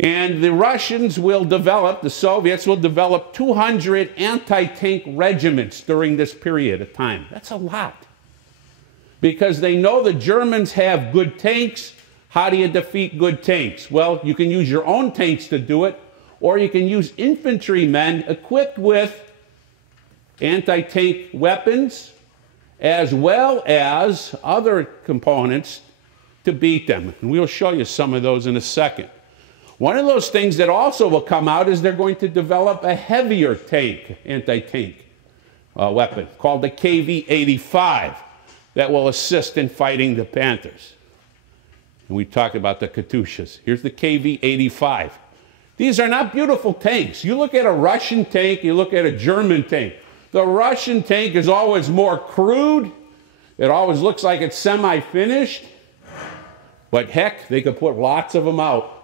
And the Russians will develop, the Soviets will develop 200 anti-tank regiments during this period of time. That's a lot. Because they know the Germans have good tanks. How do you defeat good tanks? Well, you can use your own tanks to do it, or you can use infantrymen equipped with anti-tank weapons as well as other components to beat them. And we'll show you some of those in a second. One of those things that also will come out is they're going to develop a heavier tank, anti-tank weapon called the KV-85 that will assist in fighting the Panthers. And we talked about the Katyushas. Here's the KV-85. These are not beautiful tanks. You look at a Russian tank, you look at a German tank. The Russian tank is always more crude. It always looks like it's semi-finished. But heck, they could put lots of them out.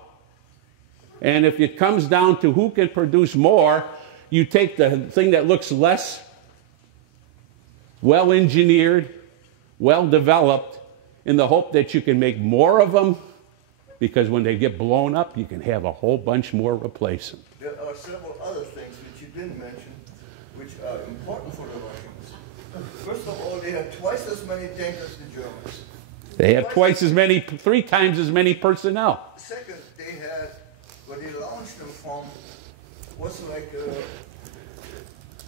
And if it comes down to who can produce more, you take the thing that looks less well-engineered, well-developed, in the hope that you can make more of them, because when they get blown up, you can have a whole bunch more replace them. There are several other things which you didn't mention, which are important for the Russians. First of all, they have twice as many tanks as the Germans. They have twice as many, 3 times as many personnel. Second, they had, where they launched them from, was like,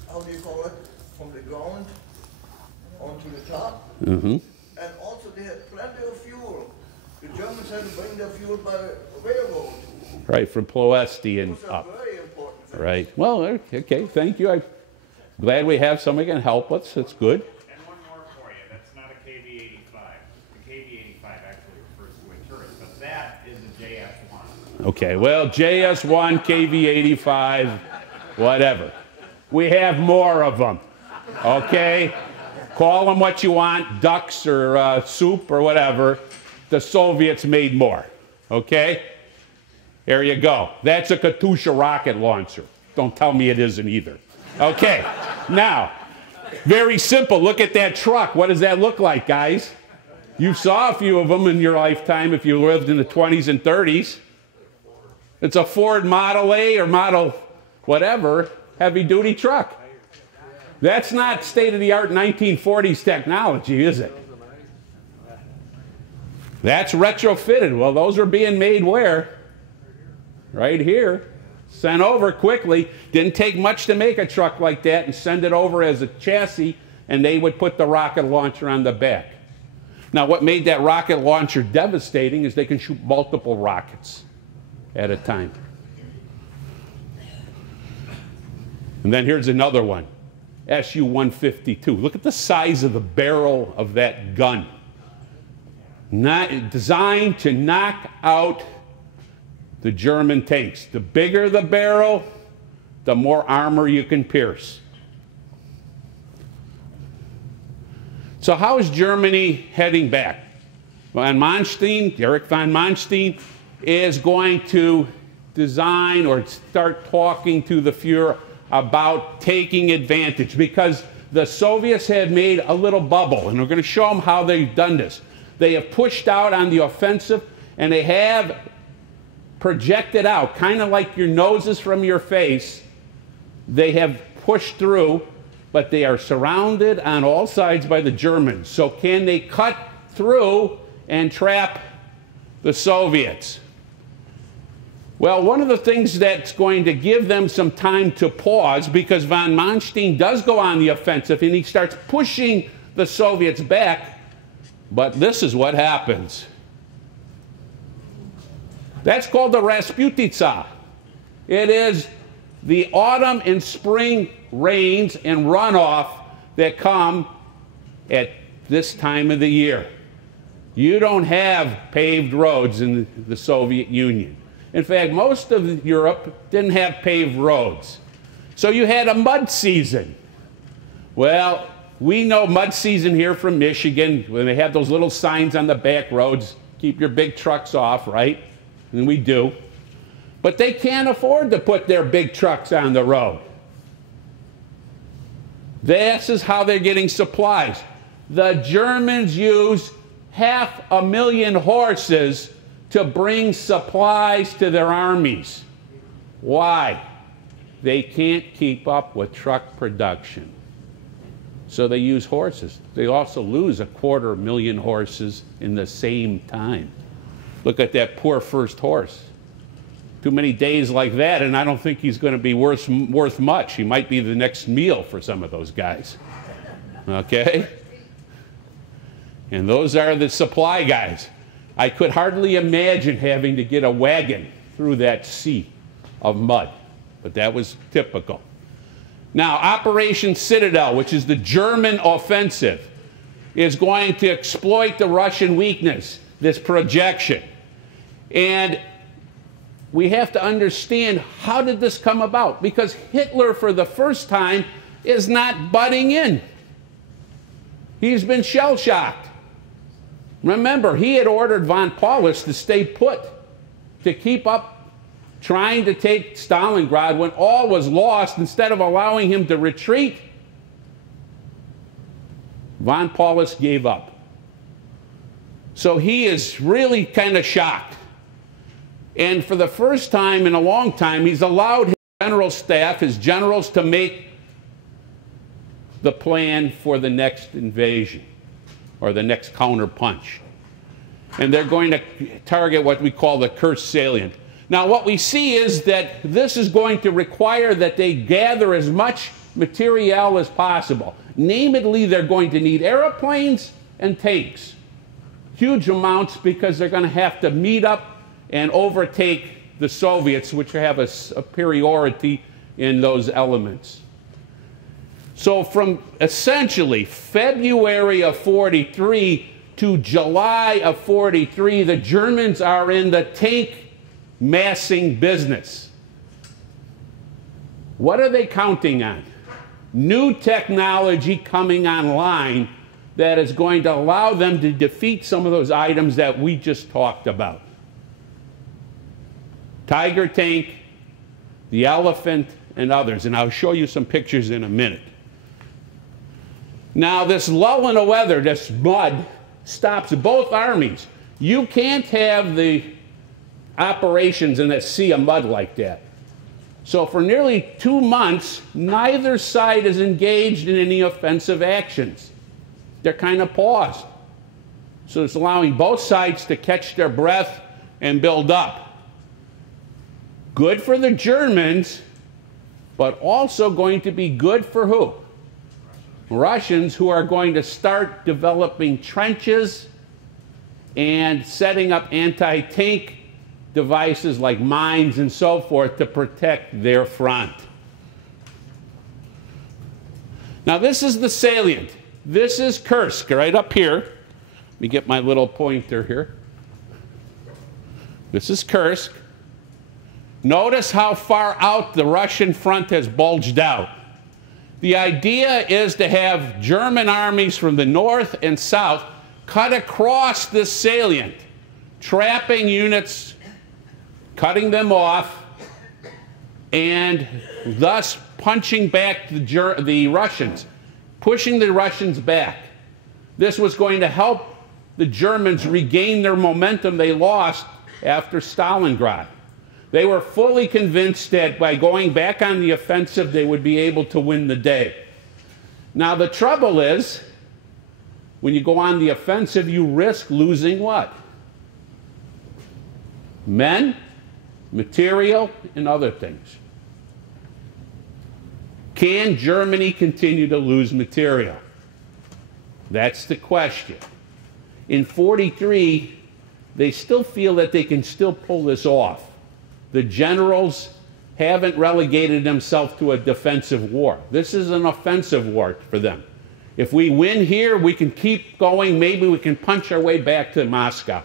how do you call it, from the ground onto the top. Mm-hmm. And also they had plenty of fuel. The Germans had to bring their fuel by railroad. Right, from Ploesti and Those are up. very important things. Right. Well, okay, thank you. I'm glad we have somebody can help us. That's good. And one more for you. That's not a KV-85. The KV-85 actually refers to a turret, but that is a JS-1. Okay, well, JS-1, KV-85, whatever. We have more of them, okay? Call them what you want, ducks or soup or whatever. The Soviets made more, okay? There you go. That's a Katyusha rocket launcher. Don't tell me it isn't either. Okay, now, very simple. Look at that truck. What does that look like, guys? You saw a few of them in your lifetime if you lived in the 20s and 30s. It's a Ford Model A or Model whatever heavy-duty truck. That's not state-of-the-art 1940s technology, is it? That's retrofitted. Well, those are being made where? Right here. Sent over quickly. Didn't take much to make a truck like that and send it over as a chassis, and they would put the rocket launcher on the back. Now, what made that rocket launcher devastating is they can shoot multiple rockets at a time. And then here's another one. Su-152. Look at the size of the barrel of that gun. Not designed to knock out the German tanks. The bigger the barrel, the more armor you can pierce. So how is Germany heading back? Von Manstein, Erich von Manstein, is going to design or start talking to the Fuhrer about taking advantage, because the Soviets had made a little bubble, and we're going to show them how they've done this. They have pushed out on the offensive, and they have projected out, kind of like your noses from your face. They have pushed through, but they are surrounded on all sides by the Germans. So can they cut through and trap the Soviets? Well, one of the things that's going to give them some time to pause, because von Manstein does go on the offensive and he starts pushing the Soviets back, but this is what happens. That's called the Rasputitsa. It is the autumn and spring rains and runoff that come at this time of the year. You don't have paved roads in the Soviet Union. In fact, most of Europe didn't have paved roads. So you had a mud season. Well, we know mud season here from Michigan, when they have those little signs on the back roads, keep your big trucks off, right? And we do. But they can't afford to put their big trucks on the road. This is how they're getting supplies. The Germans use 500,000 horses to bring supplies to their armies. Why? They can't keep up with truck production. So they use horses. They also lose 250,000 horses in the same time. Look at that poor first horse. Too many days like that, and I don't think he's going to be worth much. He might be the next meal for some of those guys. Okay? And those are the supply guys. I could hardly imagine having to get a wagon through that sea of mud, but that was typical. Now, Operation Citadel, which is the German offensive, is going to exploit the Russian weakness, this projection. And we have to understand, how did this come about? Because Hitler, for the first time, is not butting in. He's been shell-shocked. Remember, he had ordered von Paulus to stay put, to keep up trying to take Stalingrad when all was lost. Instead of allowing him to retreat, von Paulus gave up. So he is really kind of shocked. And for the first time in a long time, he's allowed his general staff, his generals, to make the plan for the next invasion or the next counter-punch. And they're going to target what we call the Kursk salient. Now, what we see is that this is going to require that they gather as much material as possible. Namely, they're going to need airplanes and tanks. Huge amounts, because they're going to have to meet up and overtake the Soviets, which have a superiority in those elements. So from essentially February of 43 to July of 43, the Germans are in the tank massing business. What are they counting on? New technology coming online that is going to allow them to defeat some of those items that we just talked about. Tiger tank, the Elephant, and others. And I'll show you some pictures in a minute. Now, this lull in the weather, this mud, stops both armies. You can't have the operations in that sea of mud like that. So for nearly 2 months, neither side is engaged in any offensive actions. They're kind of paused. So it's allowing both sides to catch their breath and build up. Good for the Germans, but also going to be good for who? Russians, who are going to start developing trenches and setting up anti-tank devices like mines and so forth to protect their front. Now, this is the salient. This is Kursk, right up here. Let me get my little pointer here. This is Kursk. Notice how far out the Russian front has bulged out. The idea is to have German armies from the north and south cut across this salient, trapping units, cutting them off, and thus punching back the Russians, pushing the Russians back. This was going to help the Germans regain their momentum they lost after Stalingrad. They were fully convinced that by going back on the offensive, they would be able to win the day. Now, the trouble is, when you go on the offensive, you risk losing what? Men, material, and other things. Can Germany continue to lose material? That's the question. In 43, they still feel that they can still pull this off. The generals haven't relegated themselves to a defensive war. This is an offensive war for them. If we win here, we can keep going. Maybe we can punch our way back to Moscow.